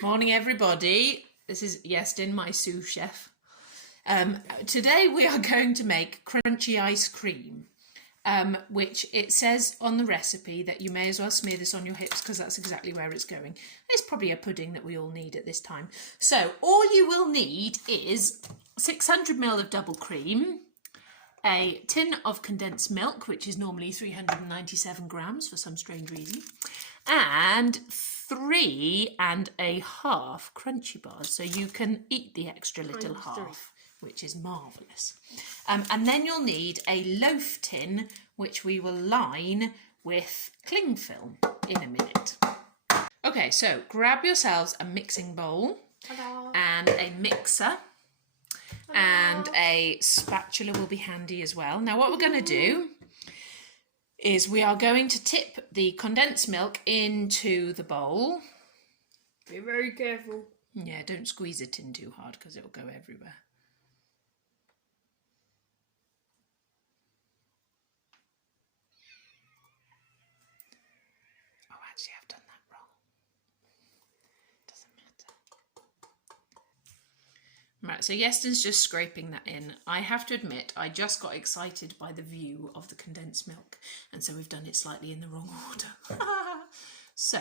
Morning, everybody. This is Iestyn, my sous chef. Today we are going to make crunchy ice cream, which it says on the recipe that you may as well smear this on your hips because that's exactly where it's going. It's probably a pudding that we all need at this time. So all you will need is 600 ml of double cream, a tin of condensed milk, which is normally 397 grams for some strange reason, and 3.5 crunchy bars, so you can eat the extra little half, which is marvellous. And then you'll need a loaf tin, which we will line with cling film in a minute. Okay, so grab yourselves a mixing bowl and a mixer, and a spatula will be handy as well. Now what we're going to do is we are going to tip the condensed milk into the bowl. Be very careful. Yeah, don't squeeze it in too hard because it'll go everywhere. Oh, actually, I've done that wrong. Doesn't matter. Right, so Iestyn's just scraping that in. I have to admit, I just got excited by the view of the condensed milk, and so we've done it slightly in the wrong order. So,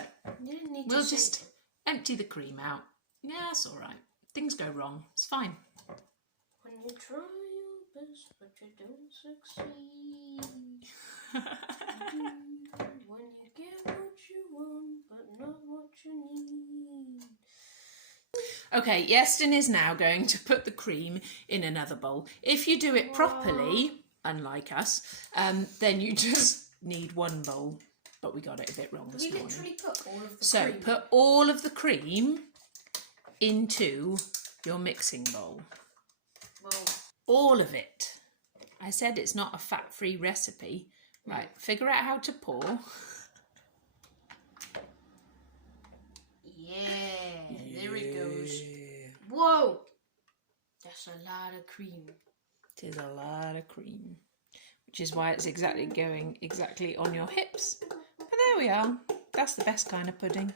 we'll just empty the cream out. Yeah, it's all right. Things go wrong. It's fine. When you try your best, but you don't succeed. When you get what you want, but not what you need. Okay, Iestyn is now going to put the cream in another bowl. If you do it properly, unlike us, then you just need one bowl. But we got it a bit wrong this morning. We literally put all of the cream. So put all of the cream into your mixing bowl. Well, all of it. I said it's not a fat-free recipe. Right, figure out how to pour. Yeah, there it goes. Whoa! That's a lot of cream. It is a lot of cream, which is why it's going exactly on your hips. But there we are. That's the best kind of pudding.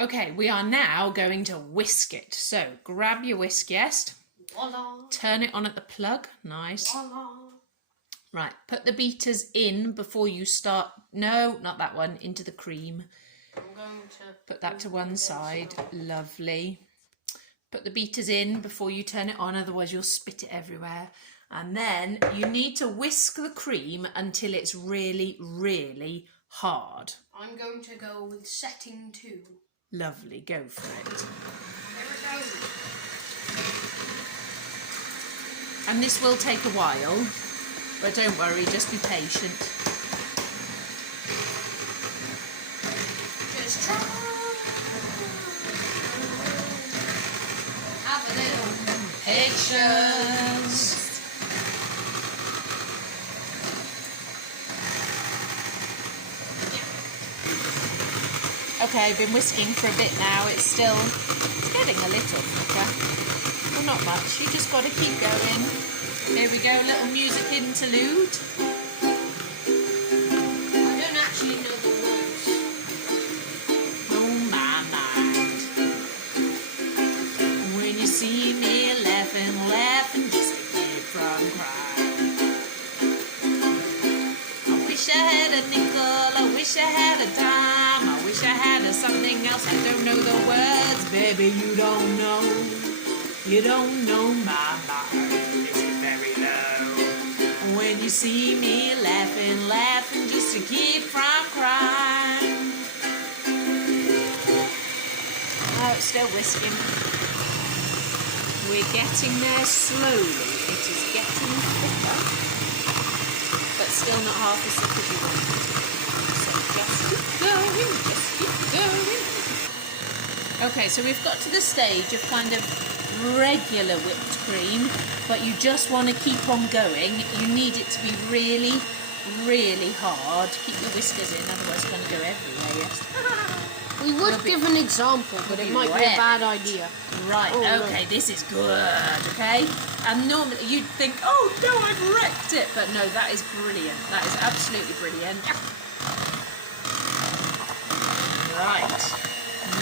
Okay, we are now going to whisk it. So grab your whisk, Iest. Voila. Turn it on at the plug. Nice. Voila. Right, put the beaters in before you start. No, not that one. Into the cream. I'm going to put that to one side. Lovely. Put the beaters in before you turn it on, otherwise you'll spit it everywhere. And then you need to whisk the cream until it's really, really hard. I'm going to go with setting 2. Lovely, go for it. There it goes. And this will take a while, but don't worry, just be patient. Just try. Have a little patience. Okay, I've been whisking for a bit now. It's getting a little thicker. Well, not much. You just got to keep going. Here we go, little music interlude. I don't actually know the words. Oh my mind. When you see me laughing just to keep from crying. I wish I had a nickel, I wish I had a dime, I wish I had something else. I don't know the words, baby, you don't know. You don't know my mind. Is it very low? When you see me laughing just to keep from crying. Oh, it's still whisking. We're getting there slowly. It is getting thicker, but still not half as thick as you want it to be. So just keep going, just keep going. Okay, so we've got to the stage of kind of regular whipped cream, but you just want to keep on going. You need it to be really, really hard. Keep your whiskers in, otherwise it's going to go everywhere, yes. We would give an example, but it might be a bad idea. Right, Oh, okay, this is good, okay? And normally you'd think, oh no, I've wrecked it. But no, that is brilliant. That is absolutely brilliant. Right,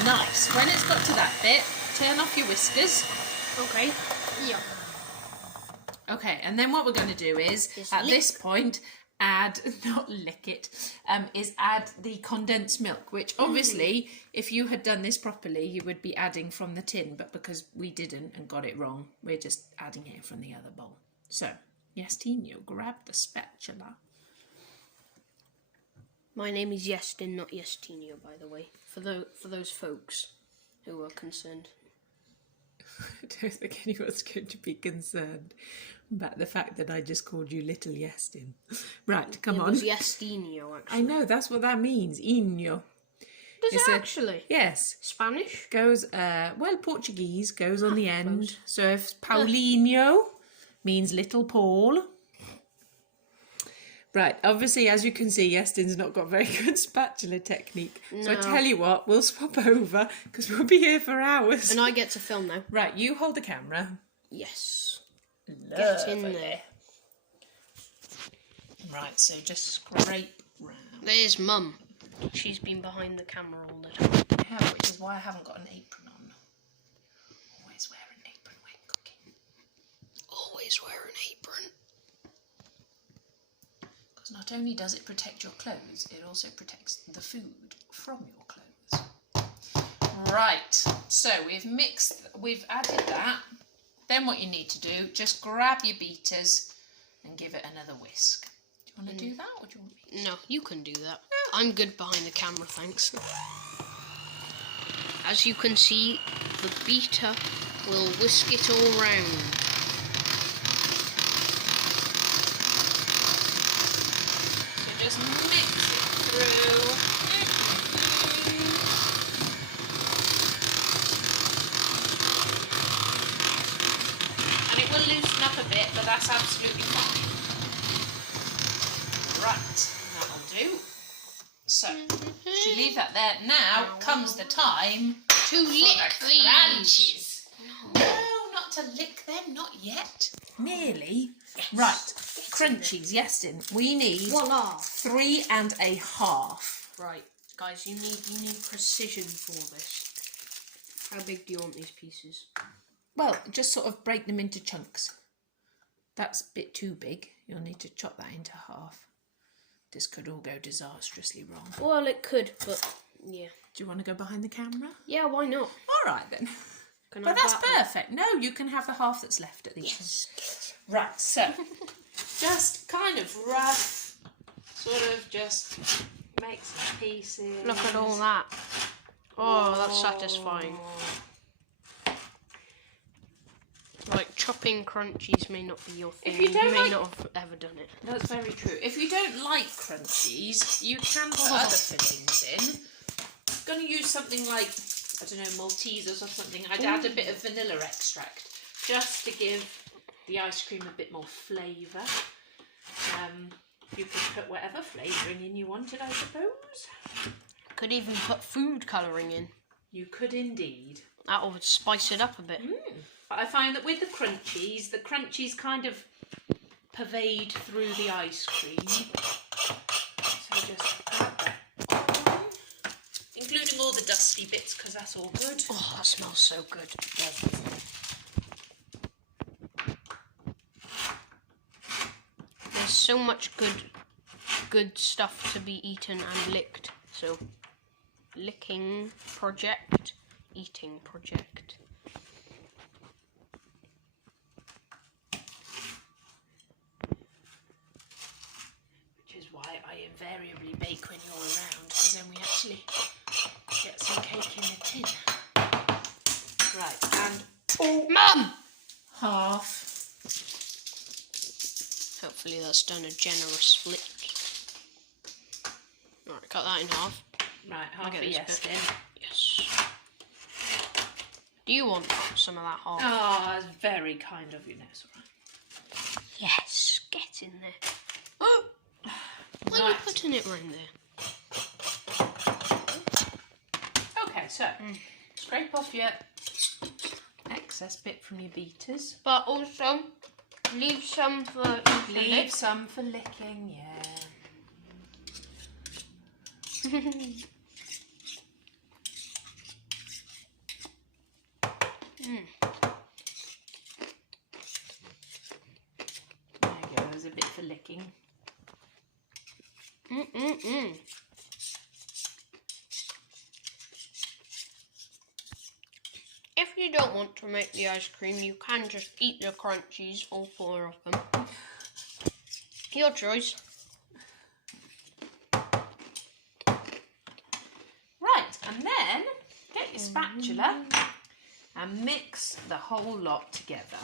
nice. When it's got to that bit, turn off your whiskers. Okay. Yeah. Okay, and then what we're going to do is, at this point, add, not lick it, is add the condensed milk, which obviously, if you had done this properly, you would be adding from the tin, but because we didn't and got it wrong, we're just adding it from the other bowl. So, Yestinho, grab the spatula. My name is Yestin, not Yestinho, by the way, for those folks who are concerned. I don't think anyone's going to be concerned about the fact that I just called you Little Yestin. Right, come on. It was Yestinho, actually. I know, that's what that means, Inho. Does It's it actually? Yes. Spanish? Goes, Portuguese goes on the end. So if Paulinho means Little Paul. Right, obviously, as you can see, Yestin's not got very good spatula technique. No. So I tell you what, we'll swap over, because we'll be here for hours. And I get to film now. Right, you hold the camera. Yes. Lovely. Get in there. Right, so just scrape round. There's Mum. She's been behind the camera all the time. Yeah, which is why I haven't got an apron on. Always wear an apron when cooking. Always wear an apron. Because not only does it protect your clothes, it also protects the food from your clothes. Right, so we've added that. Then what you need to do, just grab your beaters and give it another whisk. Do you want to do that, or do you want me to? No, you can do that. I'm good behind the camera, thanks. As you can see, the beater will whisk it all round. So just mix it through. And it will loosen up a bit, but that's absolutely fine. Right, that'll do. So, should leave that there. Now comes the time To lick for the these. crunchies. No, not to lick them, not yet. Nearly. Yes. Right, crunchies, Yestin. We need Voila. 3.5. Right, guys, you need precision for this. How big do you want these pieces? Well, just sort of break them into chunks. That's a bit too big. You'll need to chop that into half. This could all go disastrously wrong. Well, it could, but yeah. Do you want to go behind the camera? Yeah, why not? All right then. Can But I that's have that perfect. No, you can have the half that's left at the end. Yes. Right, so just kind of rough, sort of just make some pieces. Look at all that. Oh, that's satisfying. Like, chopping crunchies may not be your thing. If you don't may like- not have ever done it. That's very true. If you don't like crunchies, you can put other fillings in. I'm going to use something like, I don't know, Maltesers or something. I'd add a bit of vanilla extract just to give the ice cream a bit more flavour. You could put whatever flavouring in you wanted, I suppose. Could even put food colouring in. You could indeed. That would spice it up a bit. But I find that with the crunchies kind of pervade through the ice cream. So just add that on, including all the dusty bits, because that's all good. Oh, that smells so good. There's so much good stuff to be eaten and licked. So, licking project, eating project. Which is why I invariably bake when you're around, because then we actually get some cake in the tin. Right, and Mum! half. Hopefully that's done a generous split. Alright, cut that in half. Right, half get a this yes bit. then. Yes. Do you want some of that half? Oh, that's very kind of you, no, it's all right. Yes, get in there. Oh! Why are you Right. putting it round there? so scrape off your excess bit from your beaters. But also, leave some for Leave some for licking, yeah. There you go, there's a bit for licking. If you don't want to make the ice cream, you can just eat the crunchies, all 4 of them. Your choice. Right, and then get your spatula and mix the whole lot together.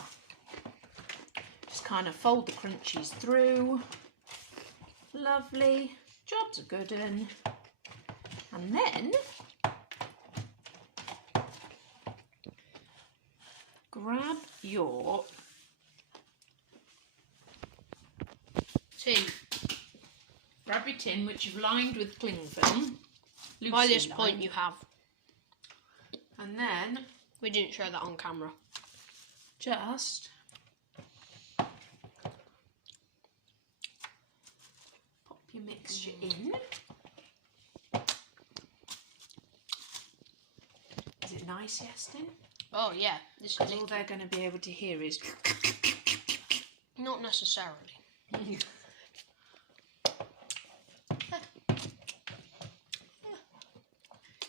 Just kind of fold the crunchies through. Lovely. Job's a good one. And then grab your tin. Grab your tin, which you've lined with cling film. By this loosely point, lined. you have. And then We didn't show that on camera. just pop your mixture in. Is it nice, Yestin? Oh yeah, this is Because all they're going to be able to hear is... not necessarily.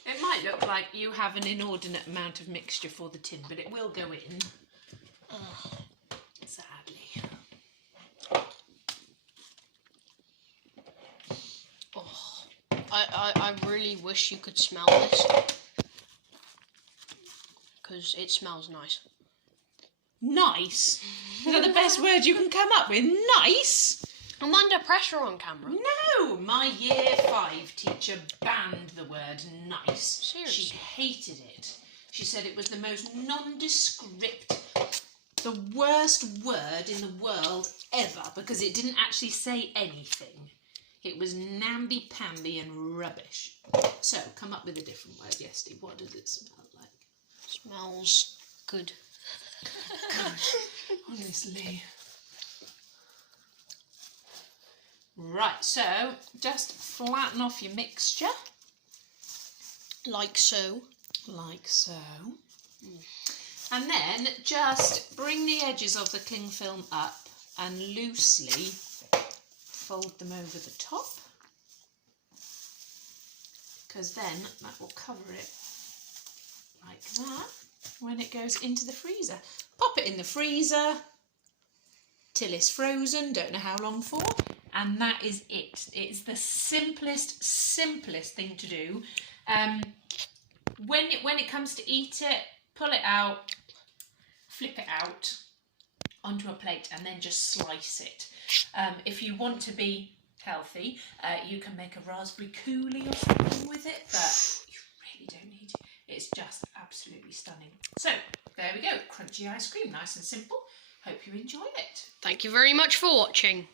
It might look like you have an inordinate amount of mixture for the tin, but it will go in. Sadly. Oh, I really wish you could smell this, because it smells nice. Nice? Is that the best word you can come up with? Nice? I'm under pressure on camera. No, my year 5 teacher banned the word nice. Seriously? She hated it. She said it was the most nondescript, the worst word in the world ever, because it didn't actually say anything. It was namby-pamby and rubbish. So, come up with a different word, Yesty. What does it smell like? Smells good. Gosh, honestly. Right, so just flatten off your mixture. Like so. Like so. And then just bring the edges of the cling film up and loosely fold them over the top, because then that will cover it like that when it goes into the freezer. Pop it in the freezer till it's frozen, don't know how long for, and that is it. It's the simplest thing to do. When it comes to eat it, pull it out, flip it out onto a plate and then just slice it. If you want to be healthy, you can make a raspberry coulis or something with it, but you really don't need it. It's just absolutely stunning. So, there we go, crunchy ice cream, nice and simple. Hope you enjoy it. Thank you very much for watching.